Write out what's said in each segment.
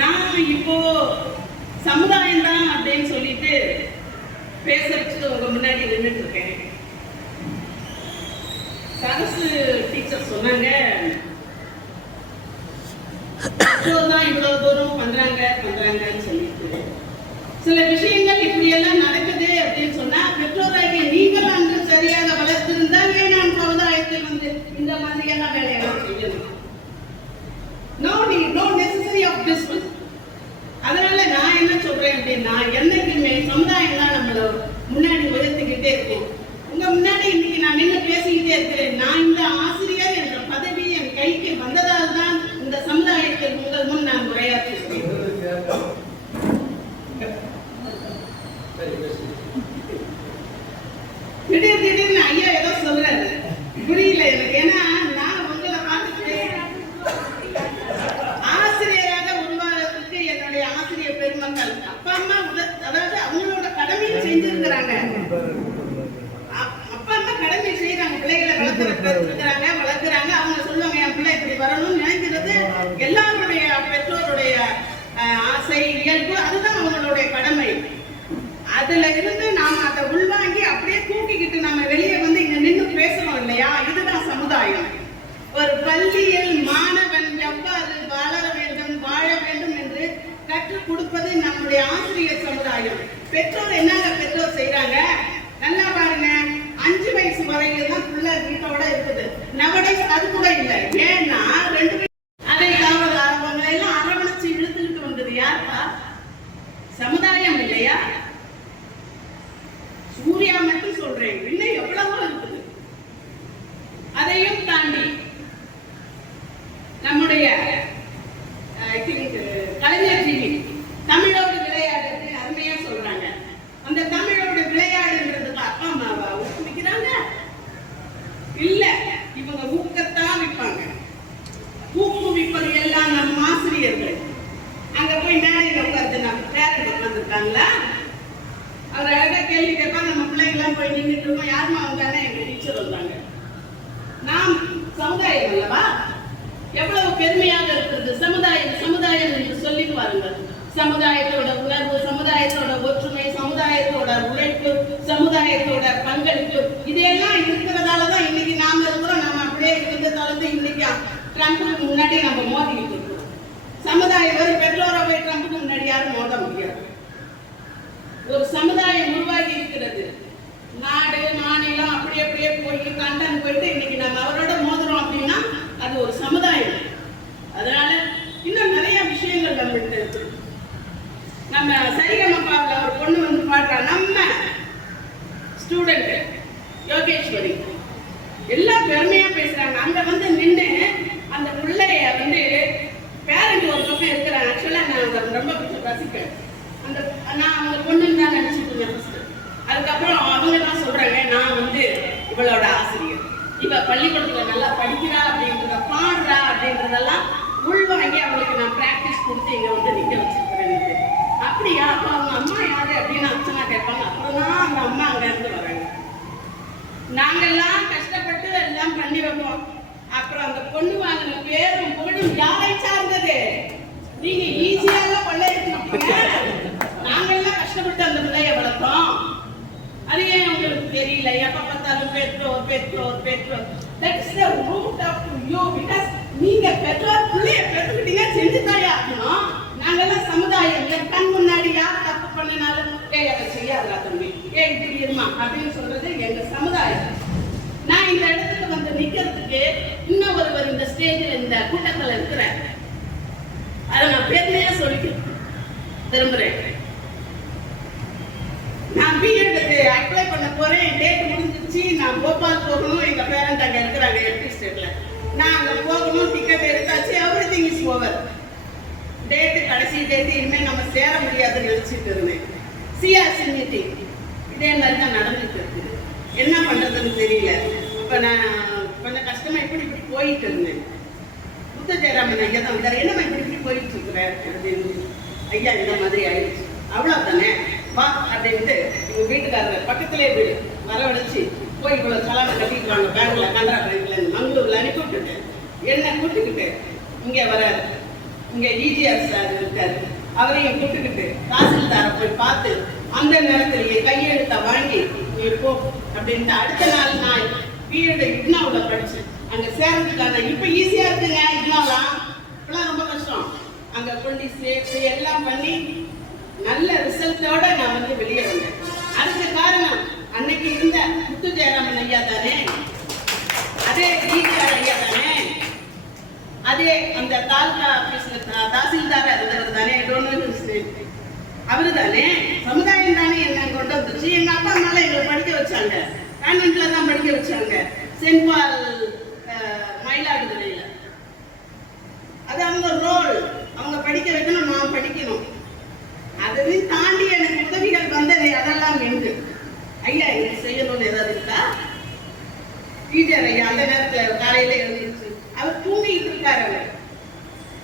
நான் இப்போ சமுதாயம் தான் அப்படின்னு சொல்லிட்டு பேசுறதுக்கு உங்க முன்னாடி நின்றுட்டு இருக்கேன். சரசு டீச்சர் சொன்னாங்க, தான் இவ்வளவு தூரம் பண்றாங்கன்னு சொல்லிட்டு சில விஷயங்கள் இப்படி எல்லாம் நடக்குது அப்படின்னு சொன்னா பெற்றோராகிய நீங்கள் அன்று சரியாக வளர்த்திருந்தால் ஏன் நான் சமுதாயத்தில் வந்து இந்த மாதிரியெல்லாம் வேலையெல்லாம் செய்யணும். No necessary of this. அதனால நான் என்ன சொல்றேன் அப்படின்னா, என்னைக்குமே சமுதாயம் தான் நம்மள முன்னாடி உயர்த்திக்கிட்டே இருக்கும். உங்க முன்னாடி இன்னைக்கு நான் நின்று பேசிக்கிட்டே இருக்கிறேன். நான் இந்த ஆசிரியர் என்ற பதவி என் கைக்கு வந்ததால் தான் இந்த சமுதாயத்தில் உங்கள் முன் நான் உரையாற்றுகிறேன். திடீர்னு ஐயா ஏதோ சொல்றாரு, புரியல எனக்கு. ஏன்னா நான் உங்களை பார்த்துட்டு ஆசிரியராக உருவாகிறதுக்கு என்னுடைய ஆசிரியர் பெருமக்கள் அப்பா அம்மா அதாவது அவங்களோட கடமையை செஞ்சிருக்கிறாங்க. அப்பா அம்மா கடமை செய்யறாங்க, பிள்ளைகளை வளர்க்குறாங்க. அவங்க சொல்லுவாங்க என் பிள்ளை இப்படி வரணும்னு நினைக்கிறது எல்லாருடைய பெற்றோருடைய ஆசை, இயல்பு. அதுதான் அவங்களுடைய கடமை. அதுல இருந்து நாம அதை உள்வாங்கி அப்படியே தூக்கிக்கிட்டு நம்ம வெளியே வந்து இங்க நின்று பேசணும் இல்லையா? இதுதான் சமுதாயம். ஒரு பள்ளியில் மாணவன் எவ்வாறு வளர வேண்டும், வாழ வேண்டும் என்று கற்றுக் கொடுப்பது நம்முடைய ஆசிரியர் சமுதாயம். பெற்றோர் என்னங்க பெற்றோர் செய்யறாங்க? நல்லா பாருங்க, 5 வயசு வரையில தான் பிள்ளை வீட்டோட இருக்குது. நவடை அது கூட இல்லை. ஏன்னா 2 அதை அவங்க எல்லாம் அரவணைச்சு இழுத்துக்கிட்டு வந்தது யாருப்பா? சமுதாயம் இல்லையா? சூர்யா மட்டும் சொல்றேன், இன்னும் எவ்வளவோ இருக்குது. அதையும் தாண்டி நம்முடைய கலைஞர் டிவி தமிழோடு விளையாடுறது அருமையா சொல்றாங்க. அந்த தமிழோடு விளையாடுன்றதுக்கு அப்பா அம்மாவா ஊக்குவிக்கிறாங்க? இல்ல, இவங்க ஊக்கத்தான் விற்பாங்க. ஊக்குவிப்பது எல்லாம் நம் ஆசிரியர்கள். அங்க போய் மேடையில் உட்கார்ந்து நம்ம பேரண்ட் உட்கார்ந்துருக்காங்களா? அவர் அழகா கேள்வி கேட்பா, நம்ம பிள்ளைங்களாம் போய் நின்றுட்டு இருக்கோம். யாருமா வந்தானே? எங்க டீச்சர் வந்தாங்க. நாம் சமுதாயம் அல்லவா? எவ்வளவு பெருமையாக இருக்கிறது சமுதாயம் என்று சொல்லிட்டு வாருங்கள். சமுதாயத்தோட உணர்வு, சமுதாயத்தோட ஒற்றுமை, சமுதாயத்தோட உழைப்பு, சமுதாயத்தோட பங்களிப்பு, இதெல்லாம் இருக்கிறதாலதான் இன்னைக்கு நாம இருக்கிறோம். நம்ம அப்படியே இருந்ததால இன்னைக்கு ட்ரம்புக்கு முன்னாடி நம்ம மோதிக்கிட்டு இருக்கோம். சமுதாயம் ஒரு பெற்றோரை போய் ட்ரம்புக்கு முன்னாடி யாரும் மோத முடியாது. ஒரு சமுதாயம் உருவாகி இருக்கிறது. நாடு மாநிலம் அப்படியே போய் கண்டன் போயிட்டு இன்னைக்கு நம்ம அவரோட மோதுறோம் அப்படின்னா அது ஒரு சமுதாயம். அதனால இன்னும் நிறைய விஷயங்கள் நம்மகிட்ட இருக்கு. நம்ம சரிகமப்பாவில் ஒரு பொண்ணு வந்து பாடுறா, நம்ம ஸ்டூடெண்ட் யோகேஸ்வரி, எல்லாம் பெருமையா பேசுறாங்க. அங்க வந்து நின்று அந்த பிள்ளைய வந்து பேரண்ட் ஒரு பக்கம் இருக்கிறாங்க. ஆக்சுவலா நான் ரொம்ப ரசிப்பேன். நான் அவங்க பொண்ணுன்னு தான் நினைச்சிட்டு இருந்தேன் ஃபர்ஸ்ட். அதுக்கப்புறம் அவங்க தான் சொல்றாங்க, நான் வந்து இவளோட ஆசிரியர், இவ பள்ளிக்கூடத்துல நல்லா படிக்கிறா அப்படின்றத, பாடுறா அப்படின்றதெல்லாம் உள்வாங்கி அவங்களுக்கு நான் பிராக்டிஸ் கொடுத்து இங்க வந்து நிக்க வச்சிருக்கிறேன். அப்படியா? அப்ப அவங்க அம்மா யாரு அப்படின்னு அர்ச்சனா கேட்பாங்க. அப்புறம் தான் அந்த அம்மா அங்க இருந்து வராங்க. நாங்கெல்லாம் கஷ்டப்பட்டு எல்லாம் பண்ணி வைப்போம். அப்புறம் அந்த பொண்ணு வாங்கின பேரும் புகழும் யாரை சார்ந்தது? நீங்க ஈஸியாக கொள்ளையடிச்சிருக்கீங்க. நாங்கெல்லாம் கஷ்டப்பட்டு அந்த பிள்ளைய வளர்த்தோம். அது ஏன் உங்களுக்கு தெரியல? எப்ப பார்த்தாலும் பெற்றோர். That is the root of you, because நீங்க பெற்றோர் பிள்ளைய பெற்றுக்கிட்டீங்க, செஞ்சுதாயா இருக்கணும். நாங்கெல்லாம் சமுதாயம் கண் முன்னாடி யார் தப்பு பண்ணினாலும் அதை செய்யாதா தம்பி, இப்படி இருமா அப்படின்னு சொல்றது எங்க சமுதாயம். நான் இந்த இடத்துக்கு வந்து நிக்கிறதுக்கு இன்னும் ஒருவர் இந்த ஸ்டேஜில் இந்த கூட்டத்தில் இருக்கிறேன். அதை நான் பெருமையா சொல்லிக்கிறேன் திரும்புறேன். நான் பிஎட்டுக்கு அப்ளை பண்ண போறேன். டேட் முடிஞ்சிருச்சு. நான் போபால் போகணும். எங்க பேரண்ட் அங்க இருக்கிறாங்க எம்பி ஸ்டேட்ல. நான் அங்க போகணும். டிக்கெட் எடுத்தாச்சு. Everything is over. டேட்டு கடைசி டேட்டு. இனிமேல் நம்ம சேர முடியாதுன்னு நினைச்சிட்டு இருந்தேன். சிஆர்சி மீட்டிங் இதே மாதிரி தான் நடந்துட்டு இருக்குது. என்ன பண்றதுன்னு தெரியல. இப்ப நான் கொஞ்சம் கஷ்டமா இப்படி போயிட்டு இருந்தேன். புத்த ஜெயராமன் ஐயா தான் வந்தார். என்னம்மா இப்படி போயிட்டு இருக்கிறேன் அப்படின்னு. ஐயா இந்த மாதிரி ஆயிடுச்சு, அவ்வளவுதானே, வா அப்படின்ட்டு எங்க வீட்டுக்காரர் பக்கத்திலே வீடு வரவழைச்சு போய் இவ்வளவு சலாமை கட்டிட்டு வாங்க பேங்க்ல, கனரா பேங்க்ல மங்களூர்ல அனுப்பி விட்டுட்டு என்ன கூட்டிக்கிட்டு இங்கே வராரு. இங்க டிஜிஆர் சார் இருக்காரு, அவரையும் கூட்டுக்கிட்டு தாசில்தாரை போய் பார்த்து அந்த நேரத்திலேயே கையெழுத்த வாங்கி நீ போ அப்படின்ட்டு அடுத்த நாள் நான் பிஎட் இக்னாவுல படிச்சேன். அங்க சேர்றதுக்கான இப்ப ஈஸியா இருக்குங்க, இக்னாலாம் இப்பெல்லாம் ரொம்ப கஷ்டம். அங்க கொண்டு சேர்த்து எல்லாம் பண்ணி நல்ல ரிசல்ட்டோட நான் வந்து வெளியே வந்தேன். அதுக்கு காரணம் அன்னைக்கு இருந்த முத்து ஜெயராமன் ஐயா தானே, அதே டிஜிஆர் ஐயா தானே, அதே அந்த தாலுகா ஆபீஸ்ல தாசில்தாரா இருந்தவர் தானே, அவரு தானே, சமுதாயம் தானே என்ன கொண்டு வந்துச்சு. எங்க அப்பா அம்மால எங்களை படிக்க வச்சாங்க, கான்வென்ட்ல தான் படிக்க வச்சாங்க, சென்ட் பால் மயிலாடுதுறையில. அது அவங்க ரோல், அவங்க படிக்க வைக்கணும், நான் படிக்கணும். அதையும் தாண்டி எனக்கு உதவிகள் வந்தது, அதெல்லாம் என்று ஐயா எனக்கு செய்யணும்னு ஏதாவது இருக்கா? டீச்சர் ஐயா அந்த நேரத்தில் காலையில எழுந்துச்சு, அவர் தூங்கிட்டு இருக்காரு, அவர்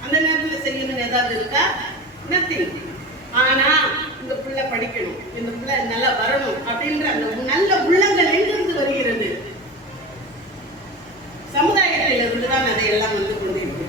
அந்த நேரத்தில் செய்யணும்னு ஏதாவது இருக்கா? நத்திங். ஆனா இந்த பிள்ளை படிக்கணும், இந்த பிள்ளை நல்லா வரணும் அப்படின்ற அந்த நல்ல உள்ளங்கள் எங்கிருந்து வருகிறது? சமுதாயத்தில் இருந்துதான் அதையெல்லாம் வந்து கொண்டிருக்கும்.